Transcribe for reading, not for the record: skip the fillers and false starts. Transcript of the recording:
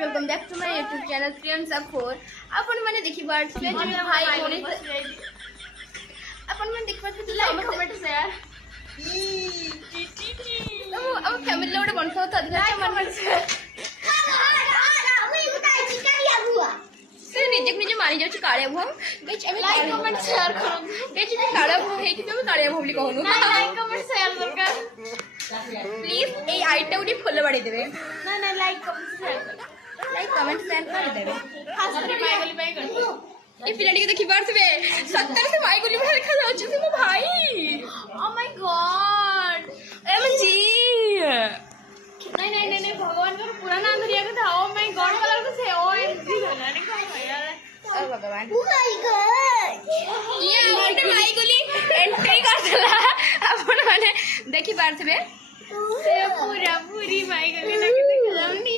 welcome back to my YouTube channel Priyanka 4 अपन मैंने देखि बार से भाई मोने अपन मैंने देख पाते लाइक कमेंट शेयर हम फैमिली लोड बनतो त अधिक मन से निजे निजे मारी जाउ काळे भो गाइस हम लाइक कमेंट शेयर करू गाइस जे काळे भो हे कि हम काळे भो बोली कहनु लाइक कमेंट शेयर दरकार प्लीज ए आईटा उडी फॉलो बाड़ी देबे ना ना लाइक कमेंट शेयर कर देबे खास कर माय गोली बाय कर ए पिलाडी के देखि बारथबे 70 से माय गोली में लिखा जाउ छै मो भाई ओ माय गॉड एमजी नहीं भगवान का पूरा नाम धरिया के था ओ माय गॉड कलर को से ओ एमजी होना ने काय यार ओ भगवान ओ माय गॉड ये ओटे माय गोली एंट्री कर देला अपन माने देखि बारथबे से पूरा पूरी माय गोली लगे देख जाउनी